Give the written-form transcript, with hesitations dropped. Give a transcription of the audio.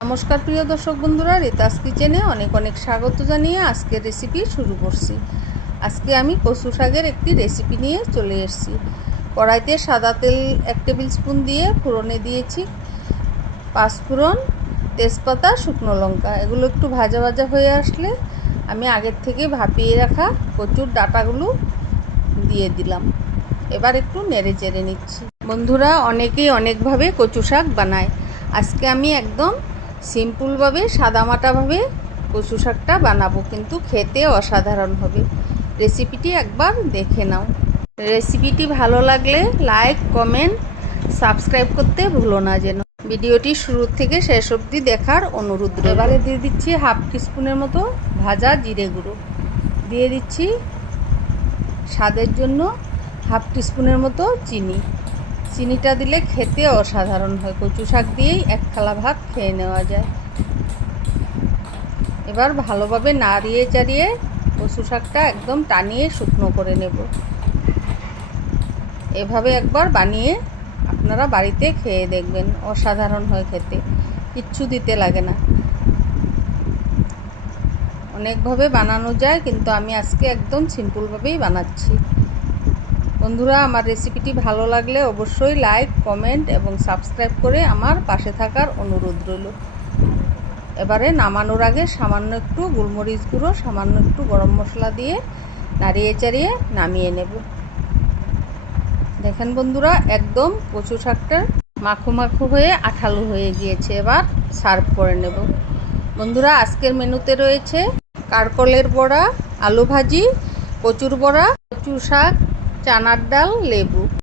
নমস্কার প্রিয় দর্শক বন্ধুরা, রিতাস কিচেনে অনেক অনেক স্বাগত জানিয়ে আজকের রেসিপি শুরু করছি। আজকে আমি কচু শাকের একটি রেসিপি নিয়ে চলে এসেছি। কড়াইতে সাদা তেল 1 টেবিল স্পুন দিয়ে ফোড়নে দিয়েছি পাঁচফোড়ন, তেজপাতা, শুকনো লঙ্কা। এগুলো একটু ভাজা ভাজা হয়ে আসলে আমি আগের থেকে ভাপিয়ে রাখা কচুর ডাঁটাগুলো দিয়ে দিলাম। এবার একটু নেড়ে চেড়ে নিচ্ছি। বন্ধুরা, অনেকেই অনেকভাবে কচু শাক বানায়। আজকে আমি একদম সিম্পলভাবে সাদামাটাভাবে কচু শাকটা বানাবো, কিন্তু খেতে অসাধারণ হবে। রেসিপিটি একবার দেখে নাও। রেসিপিটি ভালো লাগলে লাইক, কমেন্ট, সাবস্ক্রাইব করতে ভুলো না যেন। ভিডিওটি শুরু থেকে শেষ অবধি দেখার অনুরোধ রইল। এবারে দিয়ে দিচ্ছি হাফ টিস্পুনের মতো ভাজা জিরে গুঁড়ো, দিয়ে দিচ্ছি স্বাদের জন্য হাফ টিস্পুনের মতো চিনি। চিনিটা দিলে খেতে অসাধারণ হয়। কচু শাক দিয়েই 1 থালা ভাত খেয়ে নেওয়া যায়। এবার ভালোভাবে নাড়িয়ে চাড়িয়ে কচু শাকটা একদম টানিয়ে শুকনো করে নেব। এভাবে একবার বানিয়ে আপনারা বাড়িতে খেয়ে দেখবেন, অসাধারণ হয় খেতে, কিচ্ছু দিতে লাগে না। অনেকভাবে বানানো যায়, কিন্তু আমি আজকে একদম সিম্পলভাবেই বানাচ্ছি। বন্ধুরা, আমার রেসিপিটি ভালো লাগলে অবশ্যই লাইক, কমেন্ট এবং সাবস্ক্রাইব করে আমার পাশে থাকার অনুরোধ রইল। এবারে নামানোর আগে সামান্য একটু গোলমরিচ গুঁড়ো, সামান্য একটু গরম মশলা দিয়ে নাড়িয়ে চাড়িয়ে নামিয়ে নেব। দেখেন বন্ধুরা, একদম কচু শাকটা মাখো মাখো হয়ে আঠালো হয়ে গিয়েছে। এবার সার্ভ করে নেব। বন্ধুরা, আজকের মেনুতে রয়েছে কারকলের বড়া, আলু ভাজি, কচুর বড়া, কচু শাক, চানার ডাল, লেবু।